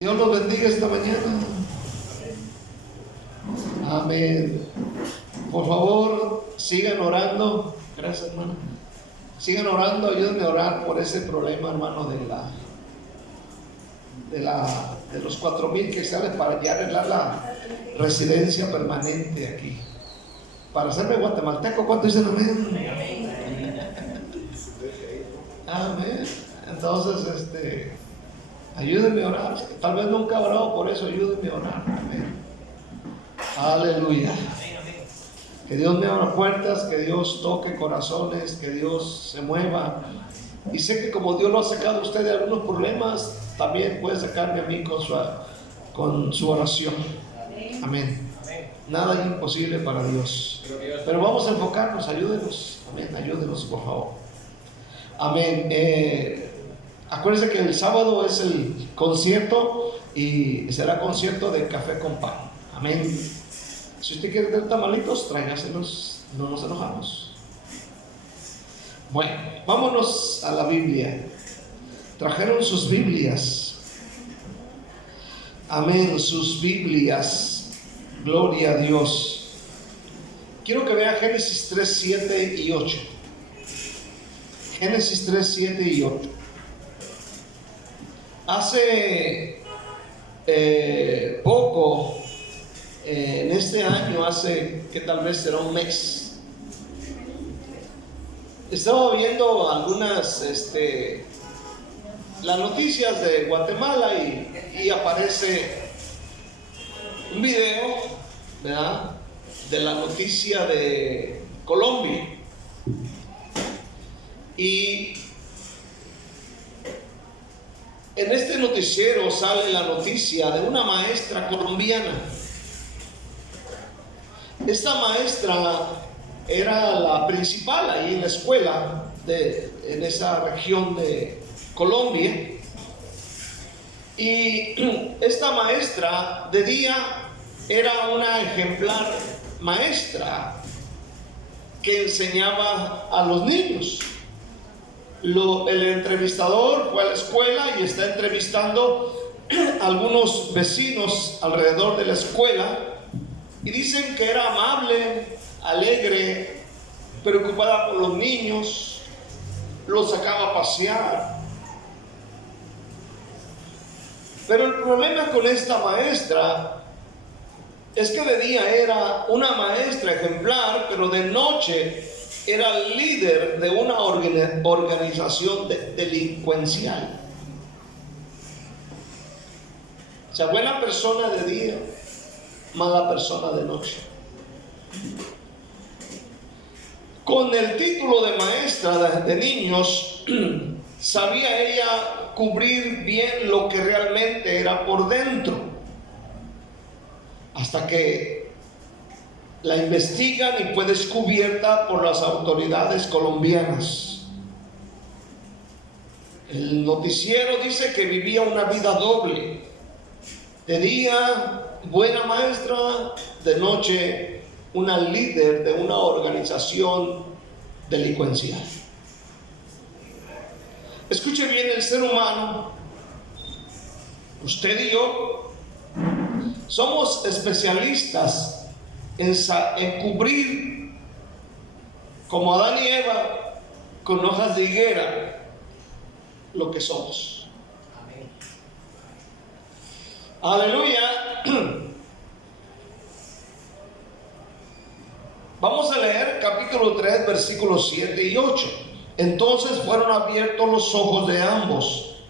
Dios los bendiga esta mañana. Amén. Por favor, sigan orando. Gracias, hermano. Sigan orando, ayúdenme a orar por ese problema, hermano, de los 4,000 que sale para ya arreglar la residencia permanente aquí. Para hacerme guatemalteco, ¿cuánto dicen amén? Amén. Entonces, ayúdenme a orar. Tal vez nunca he orado por eso. Ayúdenme a orar. Amén. Aleluya. Que Dios me abra puertas, que Dios toque corazones, que Dios se mueva. Y sé que como Dios lo ha sacado a usted de algunos problemas, también puede sacarme a mí con su oración. Amén. Nada es imposible para Dios. Pero vamos a enfocarnos. Ayúdenos. Amén. Ayúdenos, por favor. Amén. Acuérdense que el sábado es el concierto y será concierto de café con pan. Amén. Si usted quiere tener tamalitos, tráigaselos, no nos enojamos. Bueno, vámonos a la Biblia. Trajeron sus Biblias. Amén, sus Biblias. Gloria a Dios. Quiero que vean Génesis 3, 7 y 8. Génesis 3, 7 y 8. Hace poco, en este año, hace que tal vez será un mes, estaba viendo algunas las noticias de Guatemala y aparece un video, ¿verdad?, de la noticia de Colombia. Y en este noticiero sale la noticia de una maestra colombiana. Esta maestra era la principal ahí en la escuela en esa región de Colombia. Y esta maestra de día era una ejemplar maestra que enseñaba a los niños. El entrevistador fue a la escuela y está entrevistando a algunos vecinos alrededor de la escuela y dicen que era amable, alegre, preocupada por los niños, los sacaba a pasear. Pero el problema con esta maestra es que de día era una maestra ejemplar, pero de noche era líder de una organización delincuencial. O sea, buena persona de día, mala persona de noche. Con el título de maestra de niños, sabía ella cubrir bien lo que realmente era por dentro. Hasta que la investigan y fue descubierta por las autoridades colombianas. El noticiero dice que vivía una vida doble. De día, buena maestra; de noche, una líder de una organización delincuencial. Escuche bien, el ser humano, usted y yo, somos especialistas en cubrir, como Adán y Eva, con hojas de higuera, lo que somos. Amén. Aleluya. Vamos a leer capítulo 3, versículos 7 y 8. Entonces fueron abiertos los ojos de ambos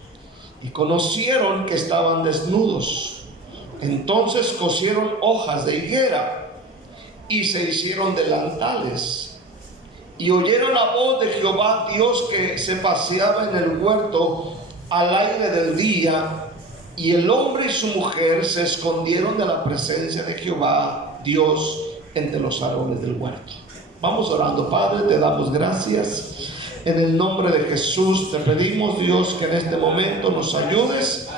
y conocieron que estaban desnudos. Entonces cosieron hojas de higuera y se hicieron delantales, y oyeron la voz de Jehová Dios que se paseaba en el huerto al aire del día, y el hombre y su mujer se escondieron de la presencia de Jehová Dios entre los árboles del huerto. Vamos orando. Padre, te damos gracias en el nombre de Jesús. Te pedimos, Dios, que en este momento nos ayudes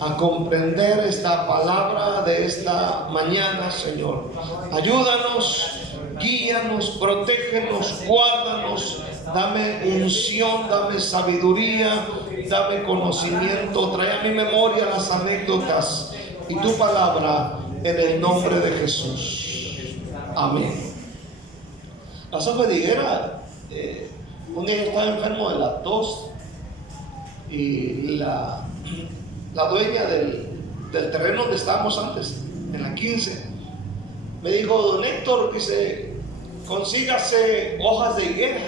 a comprender esta palabra de esta mañana, Señor. Ayúdanos, guíanos, protégenos, guárdanos, dame unción, dame sabiduría, dame conocimiento, trae a mi memoria las anécdotas y tu palabra en el nombre de Jesús. Amén. Las hojas de higuera, un día yo estaba enfermo de la tos y la dueña del terreno donde estábamos antes, en la 15, me dijo: don Héctor, consígase hojas de higuera,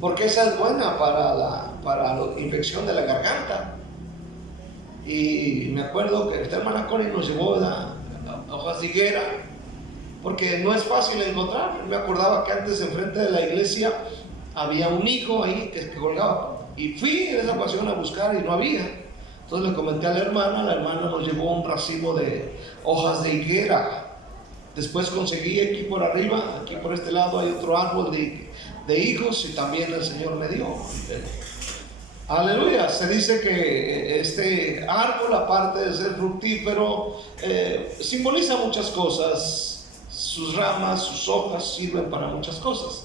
porque esa es buena para la infección de la garganta. Y me acuerdo que esta hermana Connie nos llevó hojas de higuera, porque no es fácil encontrar. Me acordaba que antes enfrente de la iglesia había un hijo ahí que colgaba, y fui en esa ocasión a buscar y no había. Entonces le comenté a la hermana nos llevó un racimo de hojas de higuera. Después conseguí aquí por arriba, aquí por este lado hay otro árbol de higos, y también el Señor me dio. Aleluya. Se dice que este árbol, aparte de ser fructífero, simboliza muchas cosas. Sus ramas, sus hojas sirven para muchas cosas.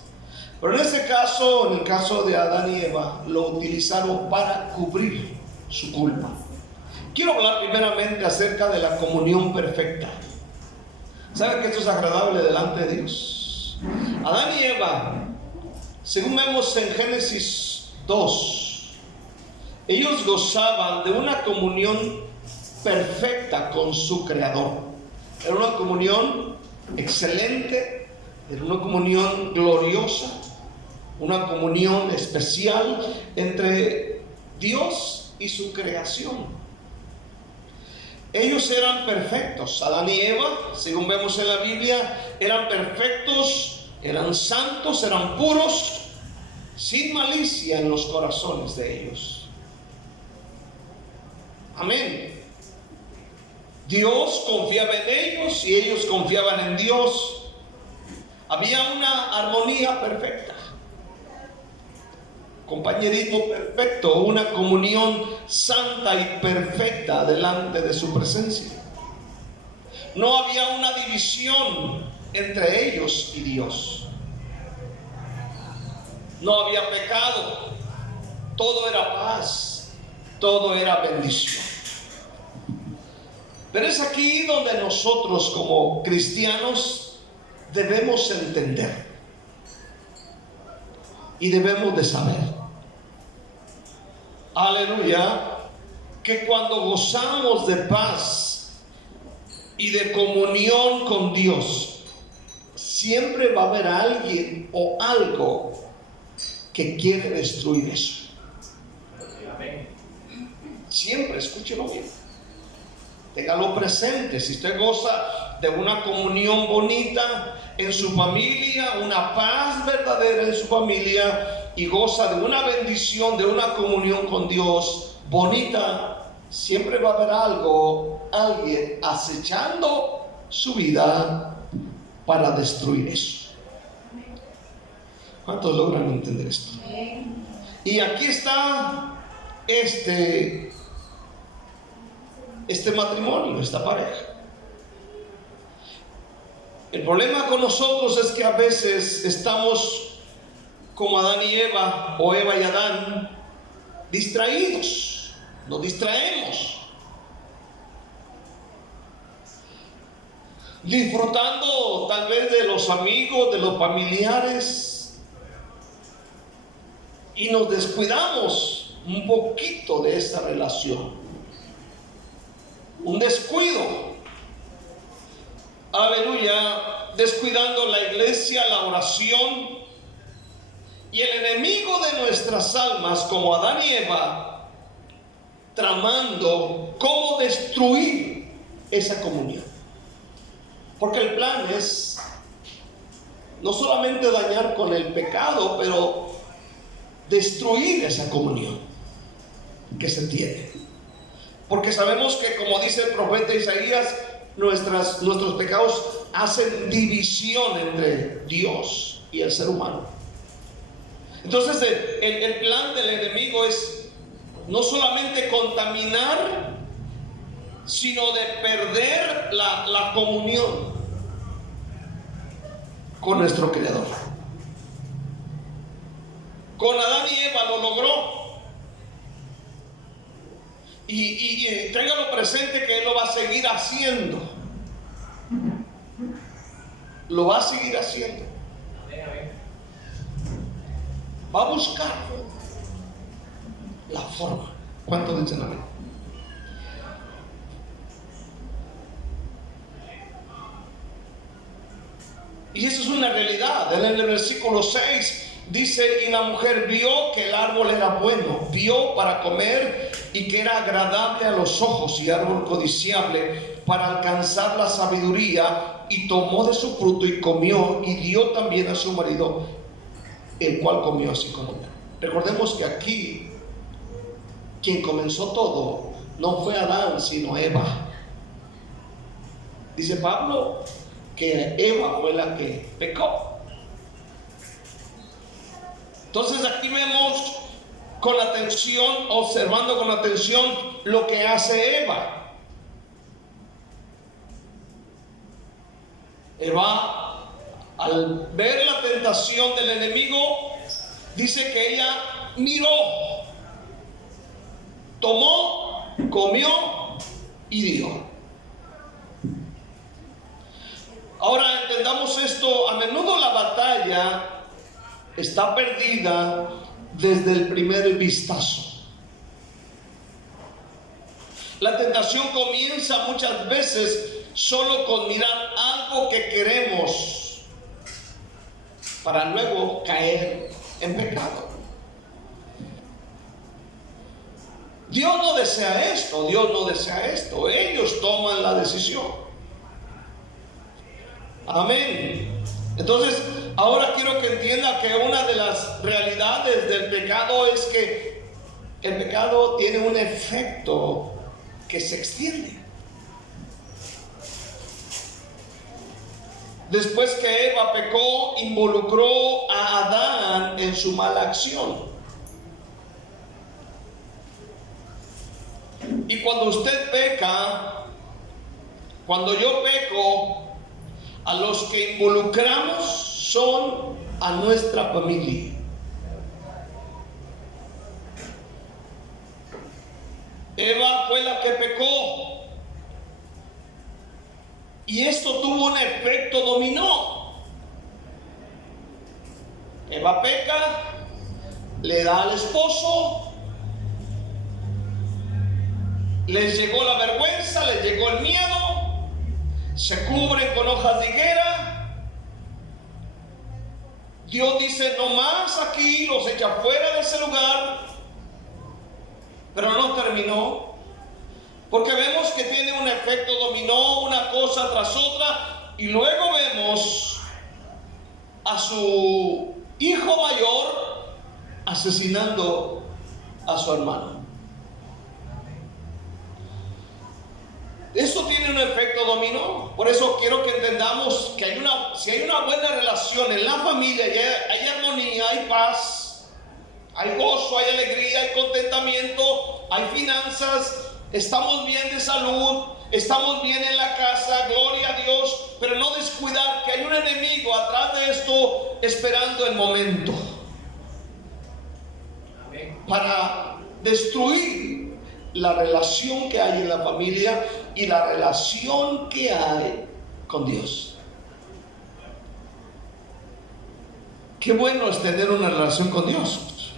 Pero en este caso, en el caso de Adán y Eva, lo utilizaron para cubrir su culpa. Quiero hablar primeramente acerca de la comunión perfecta. ¿Saben que esto es agradable delante de Dios? Adán y Eva, según vemos en Génesis 2, ellos gozaban de una comunión perfecta con su Creador. Era una comunión excelente, era una comunión gloriosa, una comunión especial entre Dios y su creación. Ellos eran perfectos. Adán y Eva, según vemos en la Biblia, eran perfectos, eran santos, eran puros, sin malicia en los corazones de ellos. Amén. Dios confiaba en ellos y ellos confiaban en Dios. Había una armonía perfecta, compañerismo perfecto, una comunión santa y perfecta delante de su presencia. No había una división entre ellos y Dios. No había pecado. Todo era paz, todo era bendición. Pero es aquí donde nosotros como cristianos debemos entender y debemos de saber, aleluya, que cuando gozamos de paz y de comunión con Dios, siempre va a haber alguien o algo que quiere destruir eso. Siempre, escúchelo bien, téngalo presente. Si usted goza de una comunión bonita en su familia, una paz verdadera en su familia, y goza de una bendición, de una comunión con Dios bonita, siempre va a haber alguien acechando su vida para destruir eso. ¿Cuántos logran entender esto? Y aquí está este matrimonio, esta pareja. El problema con nosotros es que a veces estamos como Adán y Eva, o Eva y Adán, distraídos, nos distraemos, disfrutando tal vez de los amigos, de los familiares, y nos descuidamos un poquito de esta relación, un descuido, aleluya, descuidando la iglesia, la oración. Y el enemigo de nuestras almas, como Adán y Eva, tramando cómo destruir esa comunión. Porque el plan es no solamente dañar con el pecado, pero destruir esa comunión que se tiene. Porque sabemos que, como dice el profeta Isaías, nuestros pecados hacen división entre Dios y el ser humano. Entonces el plan del enemigo es no solamente contaminar, sino de perder la comunión con nuestro Creador. Con Adán y Eva lo logró. Y téngalo presente que Él lo va a seguir haciendo. Lo va a seguir haciendo. Va a buscar la forma. ¿Cuántos dicen amén? Y eso es una realidad. En el versículo 6 dice: y la mujer vio que el árbol era bueno, vio para comer, y que era agradable a los ojos, y árbol codiciable para alcanzar la sabiduría, y tomó de su fruto y comió, y dio también a su marido, el cual comió así como él. Recordemos que aquí quien comenzó todo no fue Adán, sino Eva. Dice Pablo que Eva fue la que pecó. Entonces aquí vemos con atención, observando con atención lo que hace Eva. Eva, al ver la tentación del enemigo, dice que ella miró, tomó, comió y dio. Ahora entendamos esto: a menudo la batalla está perdida desde el primer vistazo. La tentación comienza muchas veces solo con mirar algo que queremos para luego caer en pecado. Dios no desea esto, Dios no desea esto. Ellos toman la decisión. Amén. Entonces, ahora quiero que entienda que una de las realidades del pecado es que el pecado tiene un efecto que se extiende. Después que Eva pecó, involucró a Adán en su mala acción. Y cuando usted peca, cuando yo peco, a los que involucramos son a nuestra familia. Eva fue la que pecó, y esto tuvo un efecto dominó. Eva peca, le da al esposo, les llegó la vergüenza, les llegó el miedo, se cubren con hojas de higuera. Dios dice: no más aquí, los echa fuera de ese lugar. Pero no terminó, porque vemos que tiene un efecto dominó, una cosa tras otra. Y luego vemos a su hijo mayor asesinando a su hermano. Eso tiene un efecto dominó. Por eso quiero que entendamos que si hay una buena relación en la familia, hay armonía, hay paz, hay gozo, hay alegría, hay contentamiento, hay finanzas, estamos bien de salud, estamos bien en la casa, gloria a Dios. Pero no descuidar que hay un enemigo atrás de esto esperando el momento para destruir la relación que hay en la familia y la relación que hay con Dios. Qué bueno es tener una relación con Dios.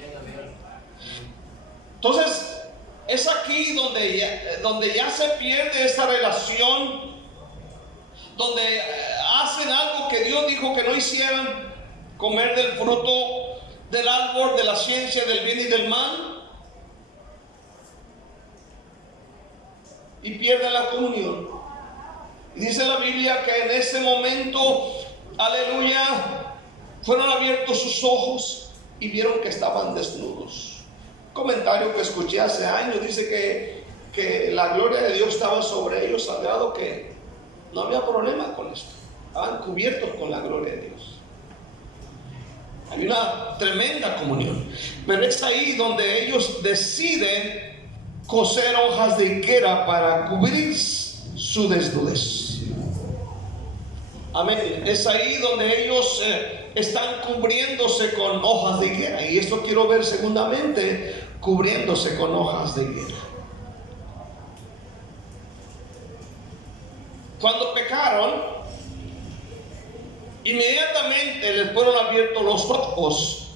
Entonces, es aquí donde ya se pierde esta relación, donde hacen algo que Dios dijo que no hicieran: comer del fruto del árbol de la ciencia del bien y del mal. Y pierden la comunión. Y dice la Biblia que en ese momento, aleluya, fueron abiertos sus ojos y vieron que estaban desnudos. Un comentario que escuché hace años dice que la gloria de Dios estaba sobre ellos, al grado que no había problema con esto. Estaban cubiertos con la gloria de Dios. Hay una tremenda comunión. Pero es ahí donde ellos deciden coser hojas de higuera para cubrir su desnudez. Amén. Es ahí donde ellos están cubriéndose con hojas de higuera. Y esto quiero ver segundamente, cubriéndose con hojas de higuera. Cuando pecaron, inmediatamente les fueron abiertos los ojos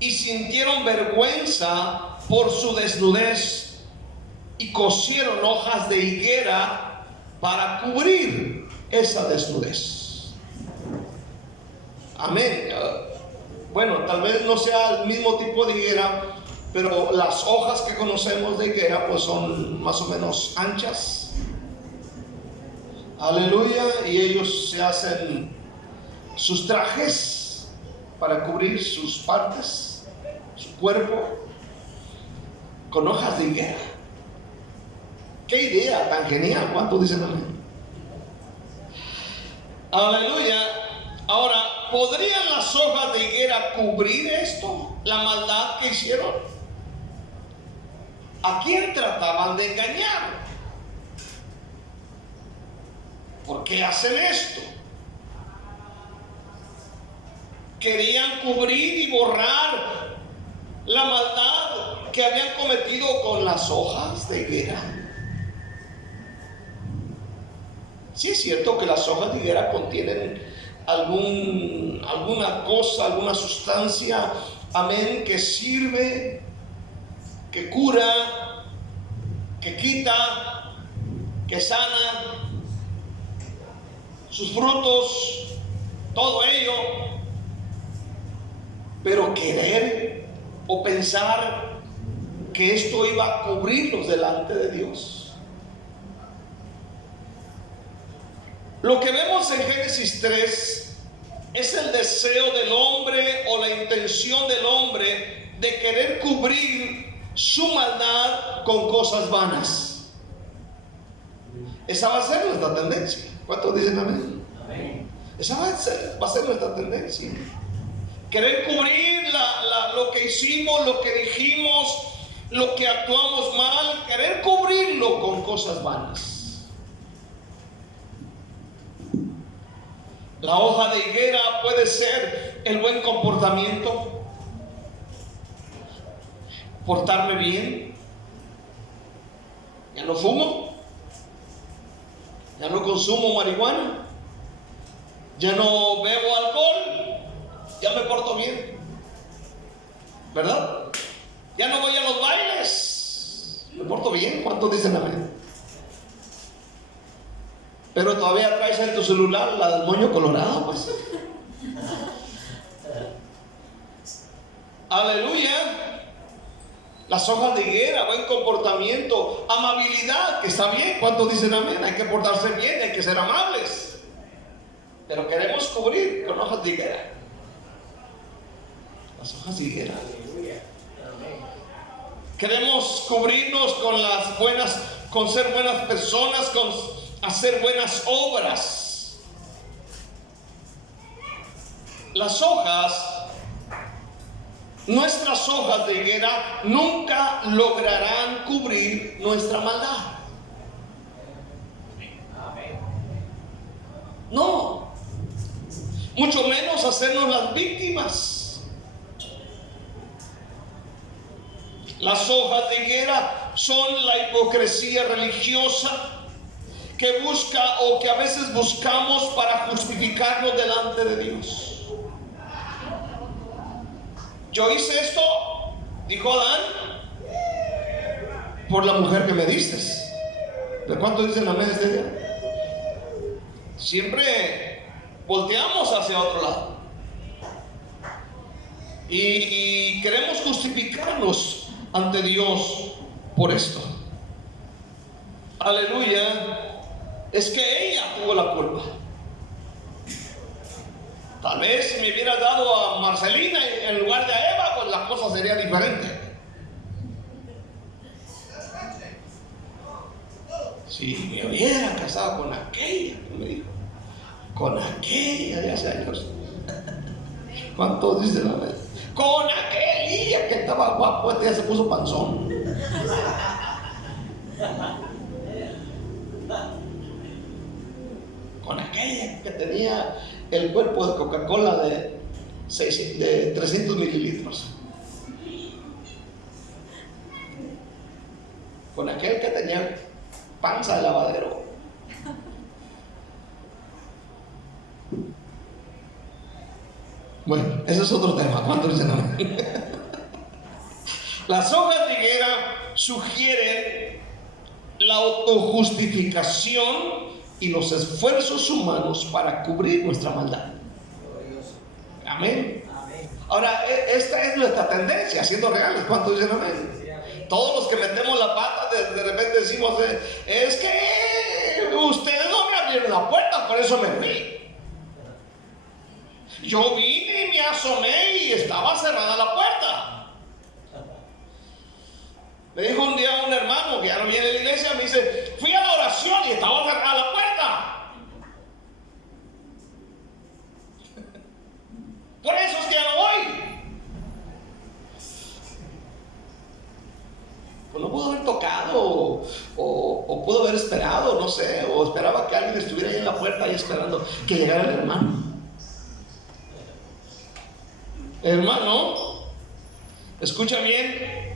y sintieron vergüenza por su desnudez y cosieron hojas de higuera para cubrir esa desnudez. Amén. Bueno, tal vez no sea el mismo tipo de higuera, pero las hojas que conocemos de higuera pues son más o menos anchas. Aleluya. Y ellos se hacen sus trajes para cubrir sus partes, su cuerpo, con hojas de higuera. Qué idea tan genial. ¿Cuántos dicen amén? Aleluya. Ahora, ¿podrían las hojas de higuera cubrir esto? La maldad que hicieron. ¿A quién trataban de engañar? ¿Por qué hacen esto? Querían cubrir y borrar la maldad que habían cometido con las hojas de higuera. Sí es cierto que las hojas de higuera contienen alguna cosa, alguna sustancia, amén, que sirve, que cura, que quita, que sana, sus frutos, todo ello. Pero querer o pensar que esto iba a cubrirlos delante de Dios. Lo que vemos en Génesis 3 es el deseo del hombre o la intención del hombre de querer cubrir su maldad con cosas vanas. Esa va a ser nuestra tendencia. ¿Cuántos dicen amén? Amén. Esa va a ser nuestra tendencia. Querer cubrir lo que hicimos, lo que dijimos, lo que actuamos mal, querer cubrirlo con cosas vanas. La hoja de higuera puede ser el buen comportamiento, portarme bien. Ya no fumo, ya no consumo marihuana, ya no bebo alcohol, ya me porto bien, ¿verdad? Ya no voy a los bailes, me porto bien. ¿Cuántos dicen amén? Pero todavía traes en tu celular la del moño colorado, pues. Aleluya. Las hojas de higuera, buen comportamiento, amabilidad, que está bien. ¿Cuántos dicen amén? Hay que portarse bien, hay que ser amables. Pero queremos cubrir con hojas de higuera. Las hojas de higuera. Queremos cubrirnos con las buenas, con ser buenas personas, con hacer buenas obras. Las hojas, nuestras hojas de higuera, nunca lograrán cubrir nuestra maldad. No, mucho menos hacernos las víctimas. Las hojas de higuera son la hipocresía religiosa que busca o que a veces buscamos para justificarnos delante de Dios. Yo hice esto, dijo Adán, por la mujer que me diste. ¿De cuánto dicen amén este día? Siempre volteamos hacia otro lado y queremos justificarnos ante Dios por esto. Aleluya. Es que ella tuvo la culpa. Tal vez si me hubiera dado a Marcelina en lugar de a Eva, pues la cosa sería diferente. Si me hubiera casado con aquella, me dijo, con aquella de hace años. ¿Cuántos dicen la vez? Con aquella que estaba guapo, este ya se puso panzón. Con aquella que tenía el cuerpo de Coca-Cola de 300 mililitros. Con aquel que tenía panza de lavadero. Bueno, ese es otro tema. ¿Cuántos dicen amén? Las hojas de higuera sugieren la autojustificación y los esfuerzos humanos para cubrir nuestra maldad. Amén. Ahora, esta es nuestra tendencia, siendo reales. ¿Cuántos dicen amén? Todos los que metemos la pata, de repente decimos, es que ustedes no me abrieron la puerta, por eso me fui. Yo vine y me asomé y estaba cerrada la puerta. Me dijo un día un hermano que ya no viene de la iglesia, me dice, fui a la oración y estaba cerrada la puerta. Por eso es que ya no voy. Pues no pudo haber tocado o pudo haber esperado, no sé, o esperaba que alguien estuviera ahí en la puerta ahí esperando que llegara el hermano. Hermano, escucha bien,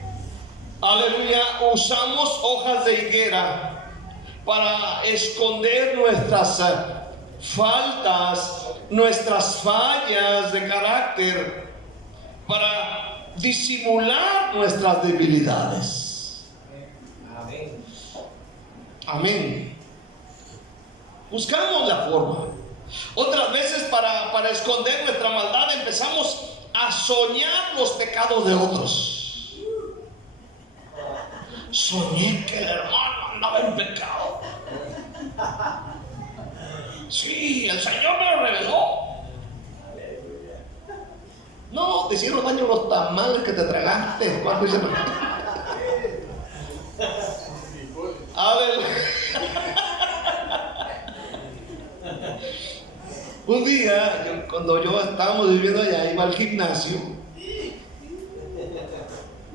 aleluya, usamos hojas de higuera para esconder nuestras faltas, nuestras fallas de carácter, para disimular nuestras debilidades. Amén. Amén. Buscamos la forma. Otras veces para esconder nuestra maldad empezamos a soñar los pecados de otros. Soñé que el hermano andaba en pecado. Sí, el Señor me lo reveló. No, te hicieron daño los tamales que te tragaste. ¿Cuánto dicen? Un día, cuando yo estábamos viviendo allá, iba al gimnasio.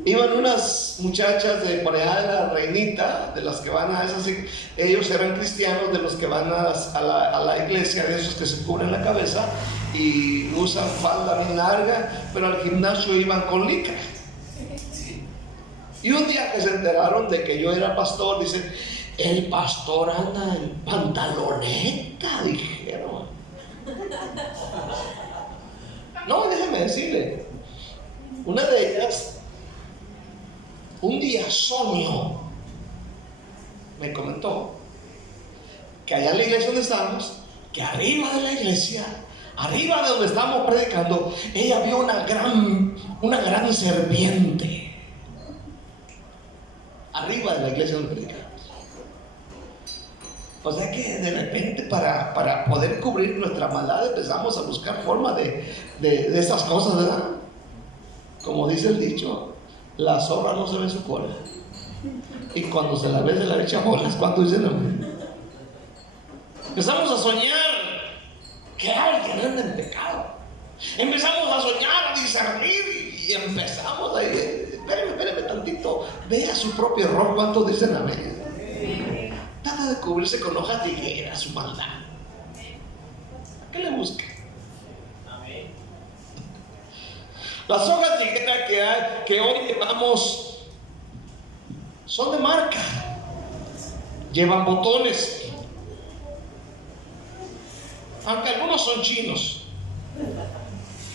Iban unas muchachas de por allá de la Reinita, de las que van a esas, ellos eran cristianos, de los que van a la iglesia, de esos que se cubren la cabeza y usan falda bien larga, pero al gimnasio iban con licra. Y un día que se enteraron de que yo era pastor, dicen, el pastor anda en pantaloneta, dijeron. No, déjeme decirle, una de ellas un día soñó, me comentó que allá en la iglesia donde estamos, que arriba de la iglesia, arriba de donde estamos predicando, ella vio una gran serpiente arriba de la iglesia donde predicamos. O sea que de repente para poder cubrir nuestra maldad empezamos a buscar forma de esas cosas, ¿verdad? Como dice el dicho, la zorra no se ve su cola, y cuando se la ve se la echa bolas. ¿Cuánto dicen amén? Empezamos a soñar que alguien anda en pecado. Empezamos a soñar, a discernir, y empezamos a ir, espéreme tantito, vea su propio error. ¿Cuántos dicen amén? Trata de cubrirse con hojas de higuera su maldad. ¿A qué le busca? Amén. Las hojas de higuera que hoy llevamos son de marca, llevan botones, aunque algunos son chinos,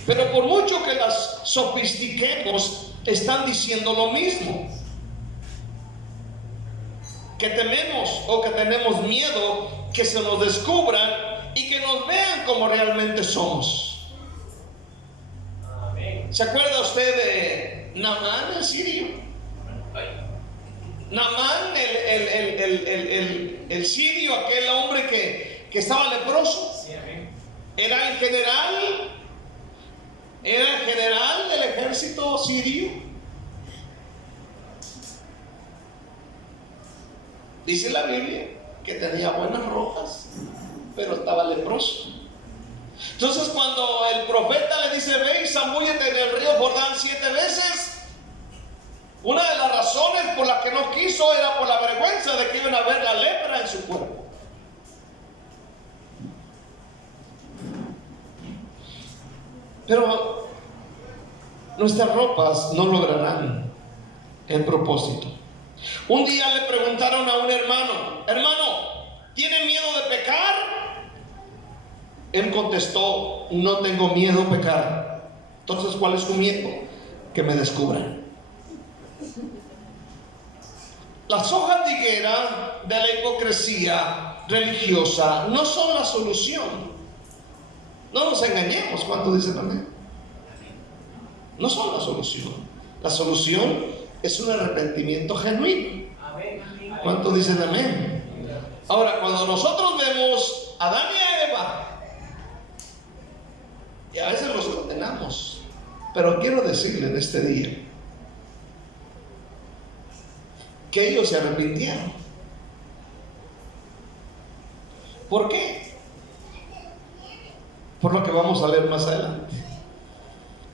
pero por mucho que las sofistiquemos, están diciendo lo mismo. Que tememos o que tenemos miedo que se nos descubran y que nos vean como realmente somos. Amén. ¿Se acuerda usted de Naamán, el sirio? Naamán, el sirio, aquel hombre que estaba leproso. Era el general del ejército sirio. Dice la Biblia que tenía buenas ropas, pero estaba leproso. Entonces cuando el profeta le dice, ve y zambúllete en el río Jordán 7 veces, una de las razones por las que no quiso era por la vergüenza de que iban a ver la lepra en su cuerpo. Pero nuestras ropas no lograrán el propósito. Un día le preguntaron a un hermano, ¿tiene miedo de pecar? Él contestó, no tengo miedo a pecar, Entonces, ¿cuál es su miedo? Que me descubran. Las hojas de higuera de la hipocresía religiosa no son la solución. No nos engañemos. ¿Cuántos dicen amén? No son la solución. La solución es un arrepentimiento genuino. ¿Cuántos dicen amén? Ahora, cuando nosotros vemos a Adán y a Eva, y a veces los condenamos, pero quiero decirle en este día que ellos se arrepintieron. ¿Por qué? Por lo que vamos a ver más adelante.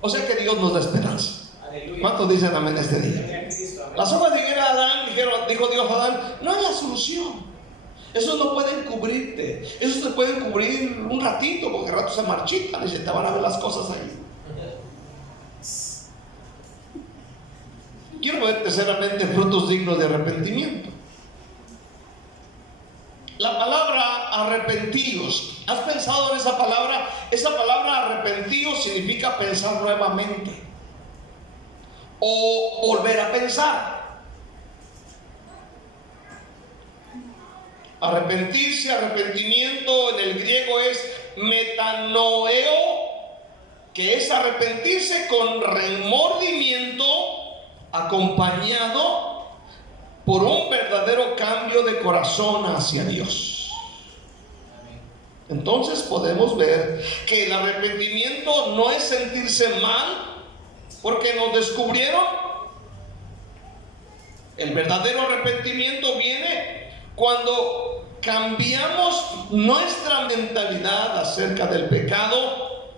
O sea que Dios nos da esperanza. ¿Cuántos dicen amén este día? Las hojas de higuera de Adán, dijo Dios a Adán, no es la solución. Eso no pueden cubrirte. Eso se pueden cubrir un ratito, porque al rato se marchitan y se te van a ver las cosas ahí. Quiero ver terceramente frutos dignos de arrepentimiento. La palabra arrepentidos, ¿has pensado en esa palabra? Esa palabra arrepentidos significa pensar nuevamente o volver a pensar. Arrepentirse, arrepentimiento en el griego es metanoeo, que es arrepentirse con remordimiento acompañado por un verdadero cambio de corazón hacia Dios. Entonces podemos ver que el arrepentimiento no es sentirse mal porque nos descubrieron. El verdadero arrepentimiento viene cuando cambiamos nuestra mentalidad acerca del pecado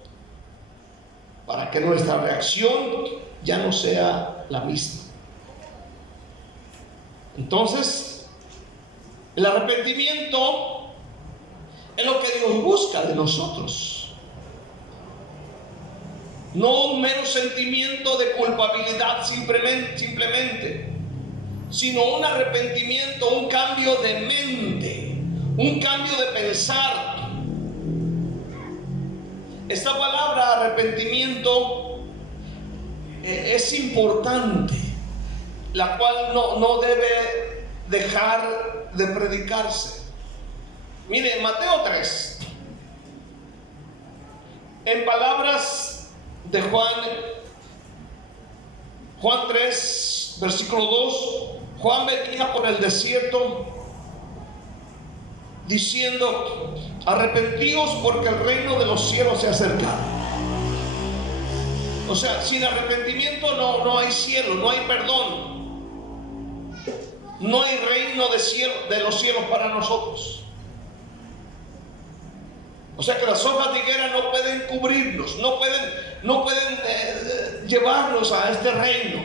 para que nuestra reacción ya no sea la misma. Entonces, el arrepentimiento es lo que Dios busca de nosotros. No un mero sentimiento de culpabilidad simplemente, sino un arrepentimiento, un cambio de mente, un cambio de pensar. Esta palabra arrepentimiento es importante, la cual no debe dejar de predicarse. Mire, Mateo 3, en palabras de Juan 3, versículo 2, Juan venía por el desierto diciendo: arrepentíos porque el reino de los cielos se ha acercado. O sea, sin arrepentimiento no hay cielo, no hay perdón, no hay reino de los cielos para nosotros. O sea que las hojas de higuera no pueden cubrirnos, no pueden llevarnos a este reino.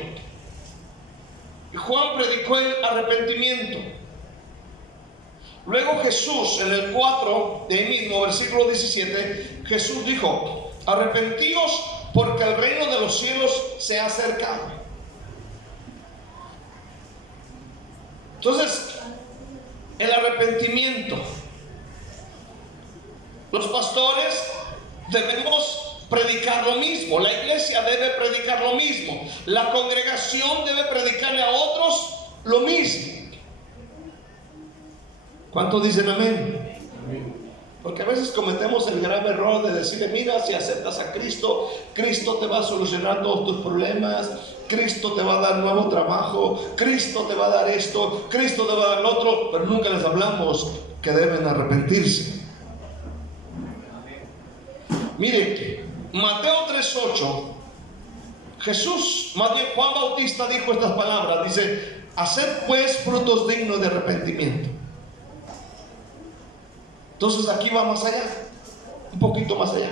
Y Juan predicó el arrepentimiento. Luego Jesús, en el 4 de ahí mismo, versículo 17, Jesús dijo: arrepentíos porque el reino de los cielos se ha acercado. Entonces, el arrepentimiento, los pastores debemos predicar lo mismo, la iglesia debe predicar lo mismo, la congregación debe predicarle a otros lo mismo. ¿Cuántos dicen amén? Porque a veces cometemos el grave error de decirle: mira, si aceptas a Cristo, Cristo te va a solucionar todos tus problemas, Cristo te va a dar nuevo trabajo, Cristo te va a dar esto, Cristo te va a dar lo otro, pero nunca les hablamos que deben arrepentirse. Mire, Mateo 3:8, Jesús, más bien Juan Bautista, dijo estas palabras, dice: haced pues frutos dignos de arrepentimiento. Entonces aquí va más allá, un poquito más allá.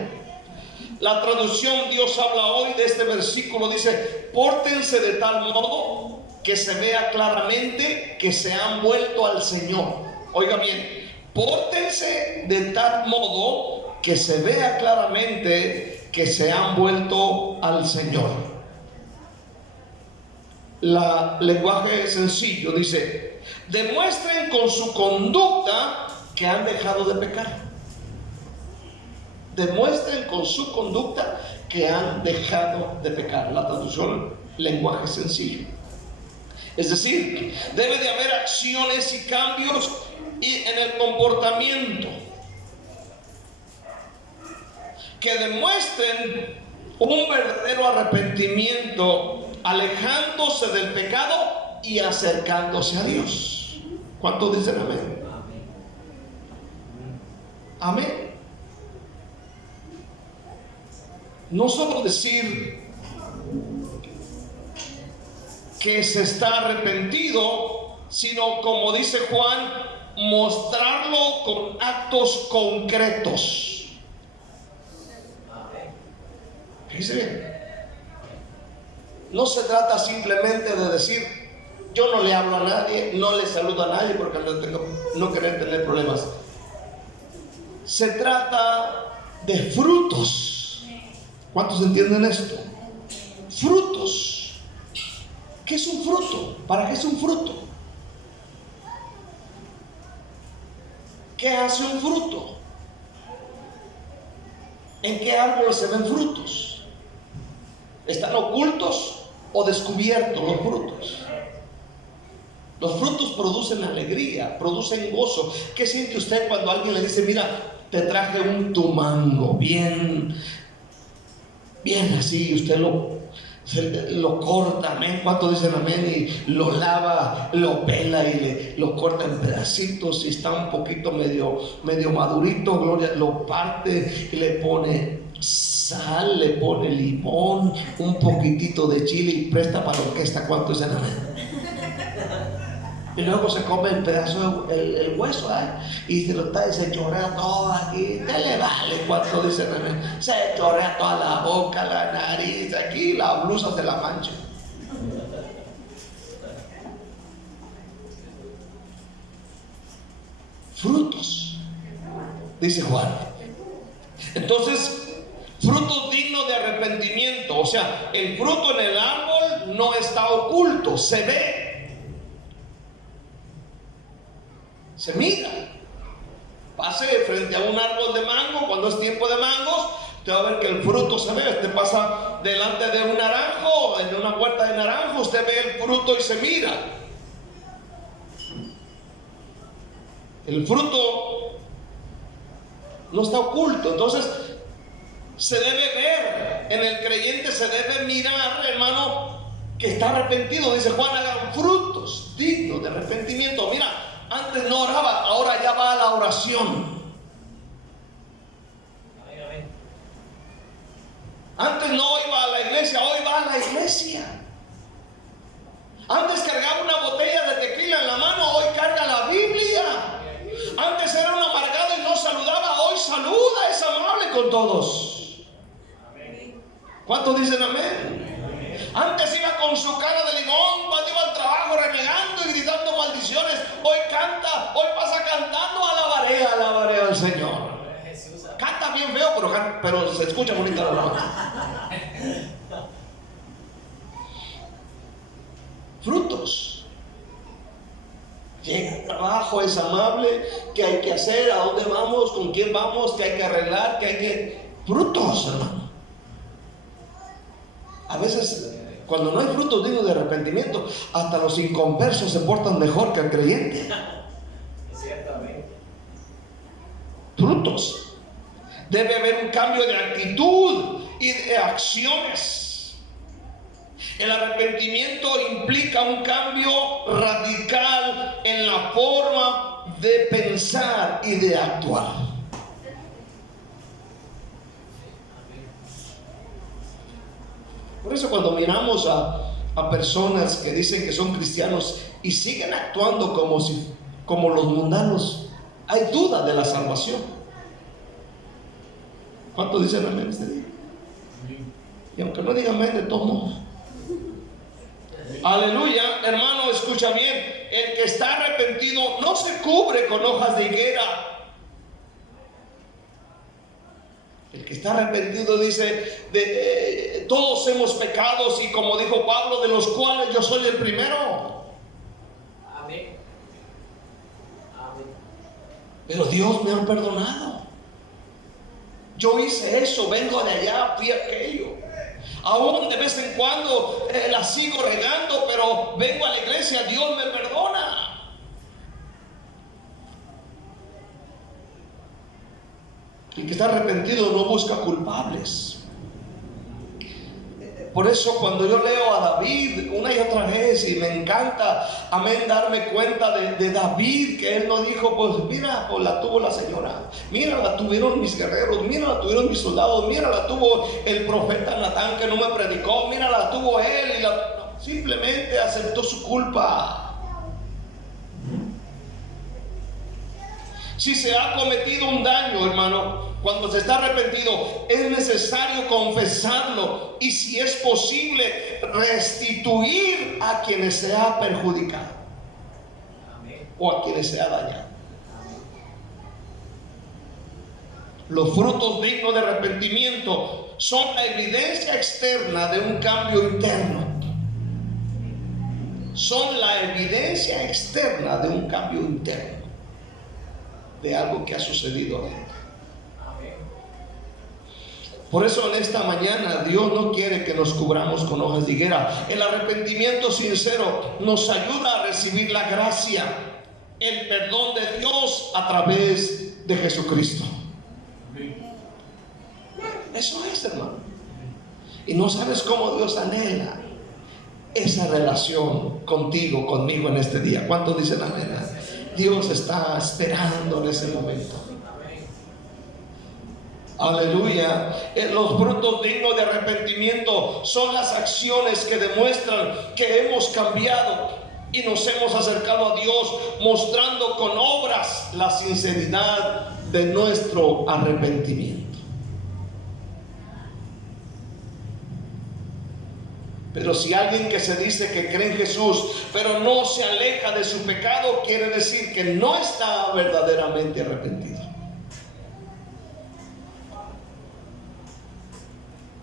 La traducción Dios habla hoy de este versículo dice: pórtense de tal modo que se vea claramente que se han vuelto al Señor. Oiga bien, pórtense de tal modo que se vea claramente que se han vuelto al Señor. La lenguaje sencillo dice: demuestren con su conducta que han dejado de pecar. demuestren con su conducta que han dejado de pecar. La traducción, lenguaje sencillo. Es decir, debe de haber acciones y cambios en el comportamiento que demuestren un verdadero arrepentimiento, alejándose del pecado y acercándose a Dios. ¿Cuántos dicen amén? Amén. No solo decir que se está arrepentido, sino, como dice Juan, mostrarlo con actos concretos. Fíjense bien. No se trata simplemente de decir: yo no le hablo a nadie, no le saludo a nadie porque no querer tener problemas. Se trata de frutos. ¿Cuántos entienden esto? Frutos. ¿Qué es un fruto? ¿Para qué es un fruto? ¿Qué hace un fruto? ¿En qué árbol se ven frutos? ¿Están ocultos o descubiertos los frutos? Los frutos producen alegría, producen gozo. ¿Qué siente usted cuando alguien le dice: mira, te traje un tumango bien así, y usted lo corta, amén? ¿Cuántos dicen amén? Y lo lava, lo pela y lo corta en pedacitos, y está un poquito medio madurito, gloria, lo parte y le pone sal, le pone limón, un poquitito de chile y presta para la orquesta. ¿Cuántos dicen amén? Y luego se come el pedazo, el hueso, y se chorrea todo aquí. ¿Qué le vale? ¿Cuánto dicen? Se chorrea toda la boca, la nariz, aquí la blusa se la mancha. Frutos, dice Juan. Entonces, frutos dignos de arrepentimiento. O sea, el fruto en el árbol no está oculto, se ve. Se mira. Pase frente a un árbol de mango cuando es tiempo de mangos, usted va a ver que el fruto se ve. Usted pasa delante de un naranjo, en una huerta de naranjo, usted ve el fruto y se mira. El fruto no está oculto. Entonces se debe ver. En el creyente se debe mirar, hermano, que está arrepentido. Dice Juan: hagan frutos dignos de arrepentimiento. Mira, antes no oraba, ahora ya va a la oración. Antes no iba a la iglesia, hoy va a la iglesia. Antes cargaba una botella de tequila en la mano, hoy carga la Biblia. Antes era un amargado y no saludaba, hoy saluda, es amable con todos. ¿Cuántos dicen amén? Antes iba con su cara de limón cuando iba al trabajo, renegando y gritando maldiciones. Hoy canta, hoy pasa cantando: alabaré al Señor. Canta bien feo, pero se escucha bonita la voz. Frutos. Llega al trabajo, es amable. ¿Qué hay que hacer? ¿A dónde vamos? ¿Con quién vamos? ¿Qué hay que arreglar? ¿Qué hay que...? Frutos, hermano. A veces, cuando no hay frutos dignos de arrepentimiento, hasta los inconversos se portan mejor que el creyente. Ciertamente. Frutos. Debe haber un cambio de actitud y de acciones. El arrepentimiento implica un cambio radical en la forma de pensar y de actuar. Por eso, cuando miramos a personas que dicen que son cristianos y siguen actuando como los mundanos, hay duda de la salvación. ¿Cuántos dicen amén este día? Y aunque no digan amén, de todos modos. Aleluya, hermano, escucha bien. El que está arrepentido no se cubre con hojas de higuera. El que está arrepentido dice: todos hemos pecado, y como dijo Pablo, de los cuales yo soy el primero. Amén. Amén. Pero Dios me ha perdonado. yo hice eso, vengo de allá, fui aquello. Aún de vez en cuando la sigo regando, pero vengo a la iglesia, Dios me perdona. El que está arrepentido no busca culpables. Por eso cuando yo leo a David una y otra vez, y me encanta, amén, darme cuenta de David, que él no dijo, pues mira, pues la tuvo la señora, mira, la tuvieron mis guerreros, mira, la tuvieron mis soldados, mira, la tuvo el profeta Natán que no me predicó, mira, la tuvo él, y simplemente aceptó su culpa. Si se ha cometido un daño, hermano, cuando se está arrepentido, es necesario confesarlo y, si es posible, restituir a quienes se ha perjudicado. Amén. O a quienes se ha dañado. Amén. Los frutos dignos de arrepentimiento son la evidencia externa de un cambio interno. Son la evidencia externa de un cambio interno, de algo que ha sucedido dentro. Por eso en esta mañana Dios no quiere que nos cubramos con hojas de higuera. El arrepentimiento sincero nos ayuda a recibir la gracia, el perdón de Dios a través de Jesucristo. Eso es, hermano. Y no sabes cómo Dios anhela esa relación contigo, conmigo en este día. ¿Cuántos dicen amén? Dios está esperando en ese momento. Aleluya. Los frutos dignos de arrepentimiento son las acciones que demuestran que hemos cambiado y nos hemos acercado a Dios, mostrando con obras la sinceridad de nuestro arrepentimiento. Pero si alguien que se dice que cree en Jesús, pero no se aleja de su pecado, quiere decir que no está verdaderamente arrepentido.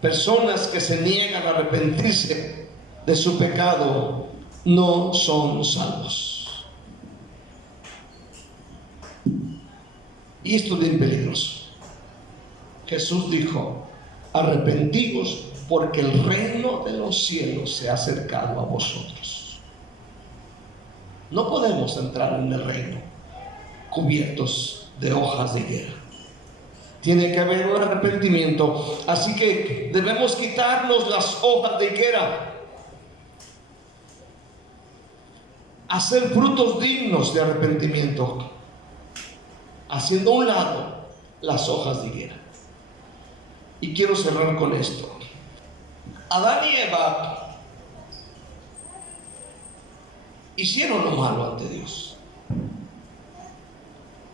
Personas que se niegan a arrepentirse de su pecado no son salvos. Y esto es bien peligroso. Jesús dijo: arrepentíos, porque el reino de los cielos se ha acercado a vosotros. No podemos entrar en el reino cubiertos de hojas de higuera. Tiene que haber un arrepentimiento. Así que debemos quitarnos las hojas de higuera, hacer frutos dignos de arrepentimiento, haciendo a un lado las hojas de higuera. Y quiero cerrar con esto. Adán y Eva hicieron lo malo ante Dios.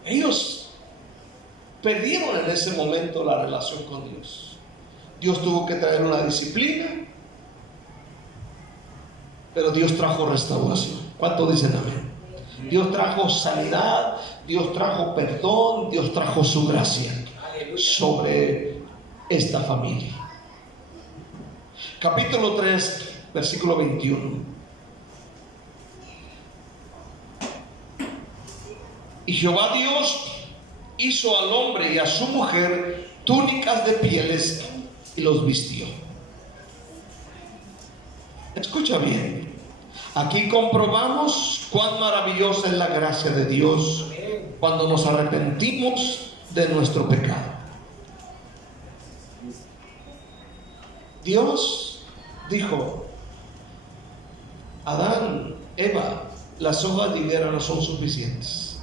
Ellos perdieron en ese momento la relación con Dios. Dios tuvo que traer una disciplina, pero Dios trajo restauración. ¿Cuántos dicen amén? Dios trajo sanidad, Dios trajo perdón, Dios trajo su gracia sobre esta familia. Capítulo 3, versículo 21. Y Jehová Dios hizo al hombre y a su mujer túnicas de pieles y los vistió. Escucha bien. Aquí comprobamos cuán maravillosa es la gracia de Dios cuando nos arrepentimos de nuestro pecado. Dios dijo: Adán, Eva, las hojas de higuera no son suficientes.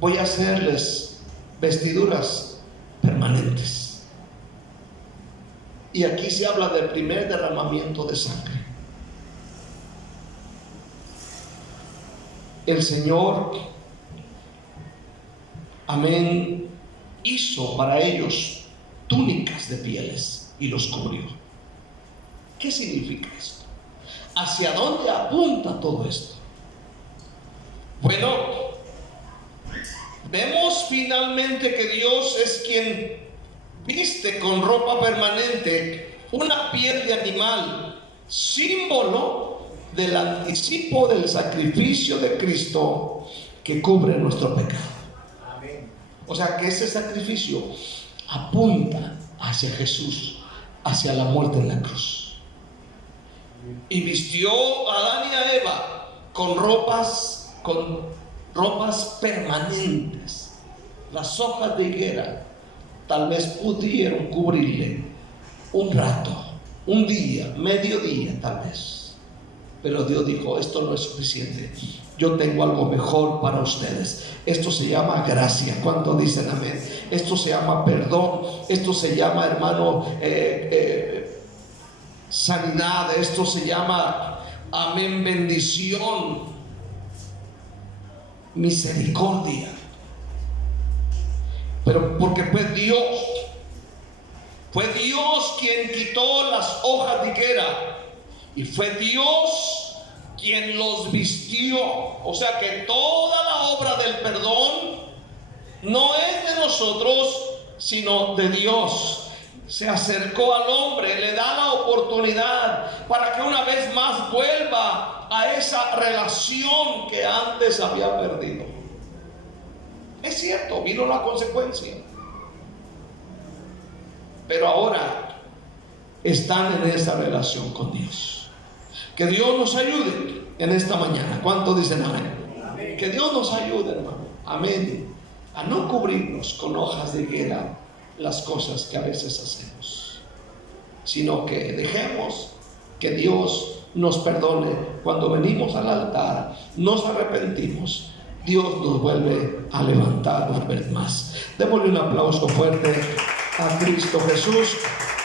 Voy a hacerles vestiduras permanentes. Y aquí se habla del primer derramamiento de sangre. El Señor, amén, hizo para ellos túnicas de pieles y los cubrió. ¿Qué significa esto? ¿Hacia dónde apunta todo esto? Bueno, vemos finalmente que Dios es quien viste con ropa permanente una piel de animal, símbolo del anticipo del sacrificio de Cristo que cubre nuestro pecado. Amén. O sea que ese sacrificio apunta hacia Jesús, hacia la muerte en la cruz. Y vistió a Adán y a Eva con ropas permanentes. Las hojas de higuera tal vez pudieron cubrirle un rato, un día, mediodía tal vez. Pero Dios dijo: esto no es suficiente, yo tengo algo mejor para ustedes. Esto se llama gracia. ¿Cuántos dicen amén? Esto se llama perdón. Esto se llama, hermano, sanidad. Esto se llama, amén, bendición, misericordia. Pero porque fue Dios quien quitó las hojas de higuera, y fue Dios quien los vistió. O sea que toda la obra del perdón no es de nosotros, sino de Dios. Se acercó al hombre, le da la oportunidad para que una vez más vuelva a esa relación que antes había perdido. Es cierto, vino la consecuencia, pero ahora están en esa relación con Dios. Que Dios nos ayude en esta mañana. ¿Cuántos dicen amén? Amén. Que Dios nos ayude, hermano, amén, a no cubrirnos con hojas de higuera las cosas que a veces hacemos, sino que dejemos que Dios nos perdone. Cuando venimos al altar, nos arrepentimos, Dios nos vuelve a levantar una vez más. Démosle un aplauso fuerte a Cristo Jesús.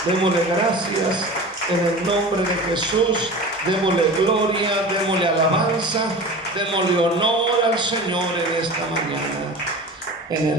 Démosle gracias en el nombre de Jesús. Démosle gloria, démosle alabanza, démosle honor al Señor en esta mañana. En el